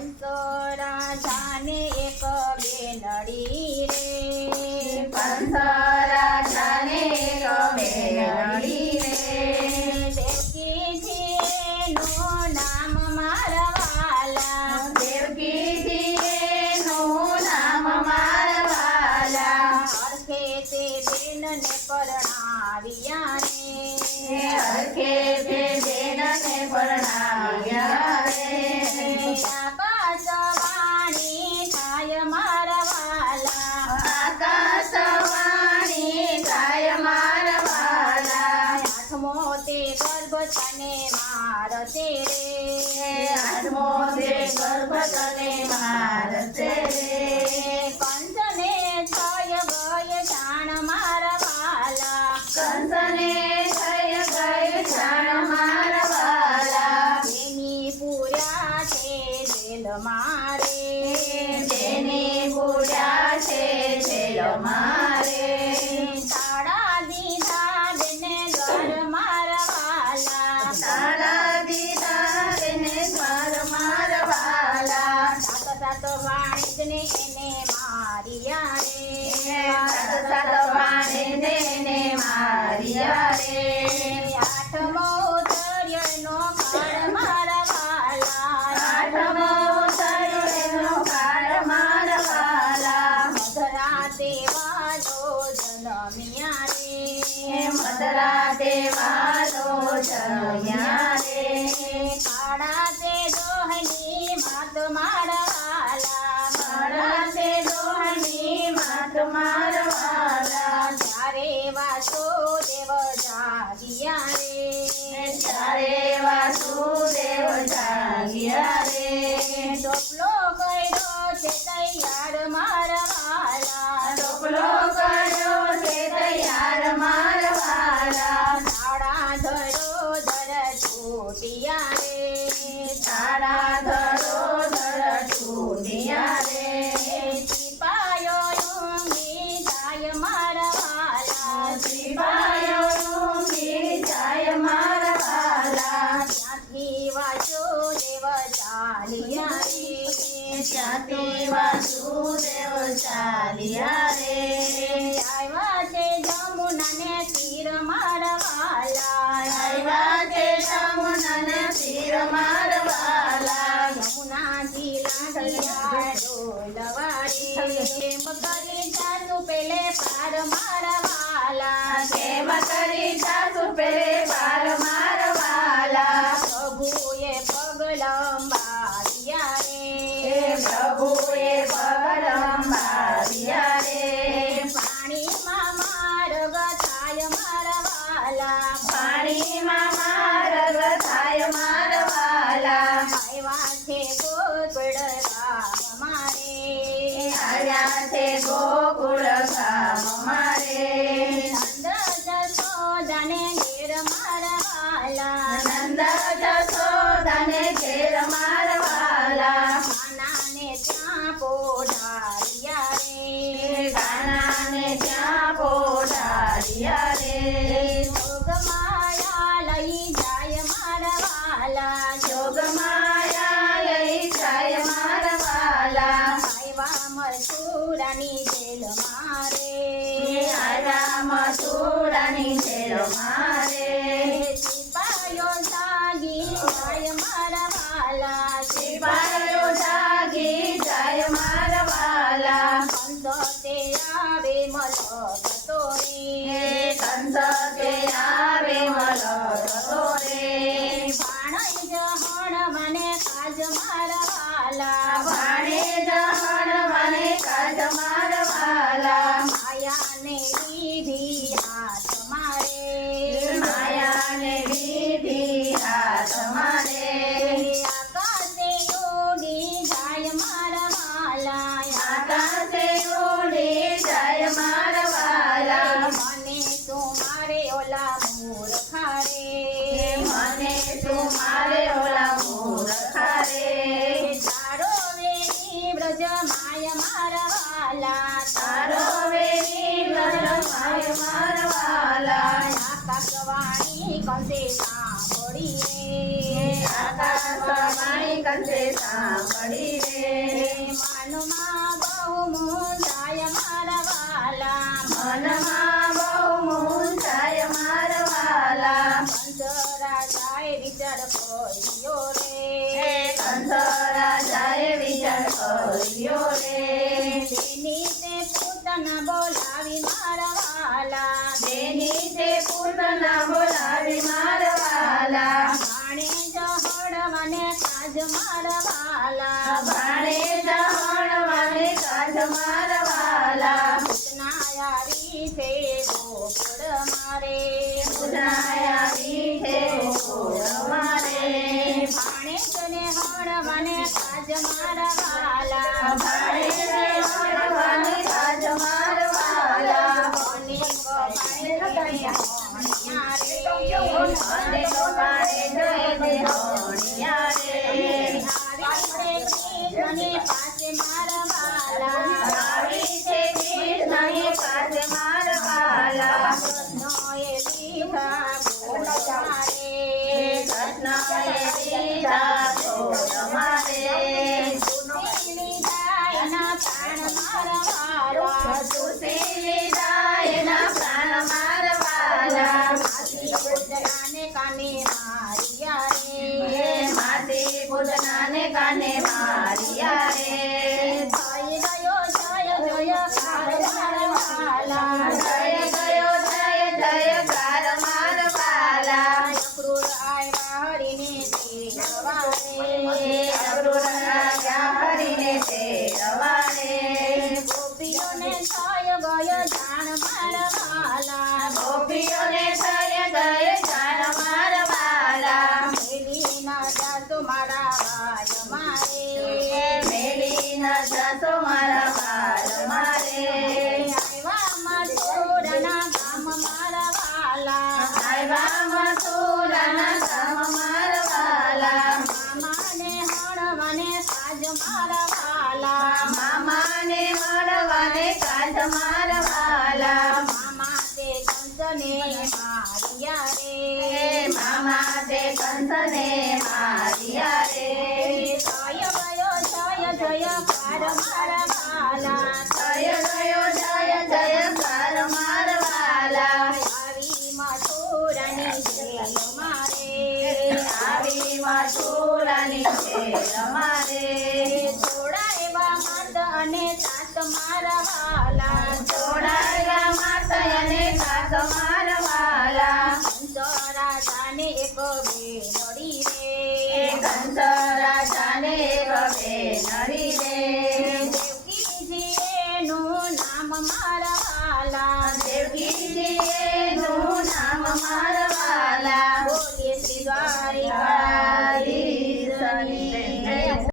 કંસ રાજાને એક બેનડી રે, કંસ રાજાને એક બેનડી રે, દેવકીજી એનું નામ મારા વાલા, દેવકીજી એનું નામ મારા વાલા, હરખે તે બેનને પરણાવ્યા રે, હરખે તે બેનને પરણાવ્યા રે, આકાશવાણી થાય મારા વાલા, આકાશવાણી થાય મારા વાલા, આઠમો તે ગર્ભ તને મારશે રે, આઠમો તે ગર્ભ તને મારશે રે, કંસને થય ગય જાણ મારા વાલા, કંસને થઈ ગઈ જાણ મારા વાલા, તેની પૂર્યા છે જેલ મારે, તેની પૂજા છે જેલ મારે, તાળા દીધા બેને ઘર મારા વાલા, તાળા દીધા તેને સ્વર મારા વાલા, સાત સાત વાણિજને એને માર્યા રે, સાત સાત વાણીને એને માર્યા રે, આઠમો ઉતર્યનો કાળ મારા વાલા, આઠમો થયો એનો કાળ મારા વાલા, મધરાતે વાલો જન્મ્યા રે, મધરાતે વાલો જન્મ્યા રે, કાળા તે દોહની માત મારા વાલા, મધરાતે દોહની માત મારા વાલા, ત્યારે વાસુદેવ જાગ્યા રે, ત્યારે વાસુદેવ જાગ્યા રે, ટોપલો કર્યો છે તૈયાર મારા વાલા, ટોપલો કર્યો છે તૈયાર મારા વાલા, તાળા ધરો ધર છૂટ્યા રે, તાળા ધરો ધર છૂટ્યા રે, સિપાયો ઊંઘી જાય મારા વાલા, સિપાયો ઊંઘી જાય મારા વાલા, ત્યાંથી વાસુદેવ ચાલ્યા રે, ત્યાંથી વાસુદેવ ચાલ્યા રે, આવ્યા છે જમુનાને તીર મારા વાલા, આવ્યા છે જમુનાને તીર મારા વાલા, યમુનાજી લાડલિયા ડોલવાડી, કેમ કરી જાસુ પેલે પાર મારા વાલા, કેમ કરી જાસુ પેલે પાર મારા વાલા, પ્રભુએ પગ લંબાવ્યા રે, પ્રભુએ પગ લંબાવ્યા રે, પાણીમાં માર્ગ થાય મારા વાલા, પાણીમાં માર્ગ થાય મારા વાલા, આવ્યા છે ગોકુળ ગામ મારે, આવ્યા છે ગોકુળ ગામ મારે, નંદ જશોદાને ઘેર મારા વાલા, નંદ જશોદાને ઘેર મારા વાલા, કાનાને ત્યાં પોઢાડ્યા રે, કાનાને ત્યાં પોઢાડ્યા રે, જોગમાયા લઈ જાય મારા વાલા, જોગમાયા લઈ જાય મારા વાલા, આવ્યા મથુરાની જેલ મારે, આવ્યા મથુરાની જેલ મારે, સિપાયો જાગી જાય મારા વાલા, સિપાયો જાગી જાય મારા વાલા, કંસ તે આવે મલકતો રે, કંસ તે આવે મલકતો રે, ભાણઈ જહણ મને કાજ મારા વાલા, ભાણે જહણ મને કાજ મારા વાલા, માયાને લીધી હાથ મારે, માયાને વિધિ હાથ મારે, આકાશે ઉડી જાય મારા વાલા, આકાશે ઉડી જાય મારા વાલા, મને તું મારે ઓલા મૂર્ખા રે, મને તું મારે ઓલા મૂર્ખા રે, તારો વેરી બ્રજ માય મારા વાલા, તારો પડી રે મનમાં બહુ મૂંઝાય મારા વાલા મનમાં બહુ મૂંઝાય મારા વાલા કંસ રાજાએ વિચાર કર્યો રે કંસ રાજાએ વિચાર કર્યો રે તેની તે પૂતના બોલાવી મારા વાલા તેની તે પૂતના બોલાવી મારા વાલા ભાણે જહડવાને કાજ મારા વાલા ભાણે જહણવાને કાજ મારા વાલા પૂતના આવી છે ગોકુળ મારે પૂતનાયાવી છે ગોકુળ મારે ભાણે જને હણવાને કાજ મારા વાલા ભાણે જહણવાને કાજ મારા વાલા અને કપાળે હણિયા રે અને કપાળે જય દેહણિયા રે આવી છે કૃષ્ણને પાસે મારા વાલા આવી છે કૃષ્ણને પાસે મારા વાલા કૃષ્ણએ લીધા ગોળ મારે કૃષ્ણએ લીધા ગોળ મારે તુલસી લીધા એના પ્રાણ મારા વાલા તુલસી લીધા એના પ્રાણ મારા વાલા માસી પૂતનાને કાને માર્યા રે માતી પૂતનાને કાને માર્યા રે થઈ ગયો જય જયકાર મારા વાલા જય ગયો જયકાર મારા વાલા અક્રૂર આવ્યા હરીને દેવા રે અક્રૂર રાજા હરીને તેરવાડે ગોપીઓને થઈ ગયો જાણ મારા વાલા ગોપીઓને થઈ ગયે જાણ મારા વાલા મેલી ના જાતો મારા વાલ મારે મેલી ન જતો મારા વાલ મારે આવ્યા મથુરાના ગામ મારા વાલા આવ્યા મથુરાના ગામ મારા વાલા મામાને હણવાને કાજ મારા વાલા મામાને મળવાને કાજ મારા વાલા મામા તે કંસને માર્યા રે મામા તે કંસને માર્યા રે જય ગયો જયકાર મારા વાલા જય ગયો જયકાર મારા વાલા આવી મથુરાની જેલ મારે આવી મથુરાની જેલ મારે થોડા એવા મત અને તાત મારા વાલા જોડાયા માતા અને કાક મારા વાલા કંસ રાજાને એક બેનડી રે કંસ રાજાને એક બેનડી રે દેવકીજી એનું નામ મારા વાલા દેવકીજી એનું નામ મારા વાલા બોલીએ શ્રી દ્વારિકા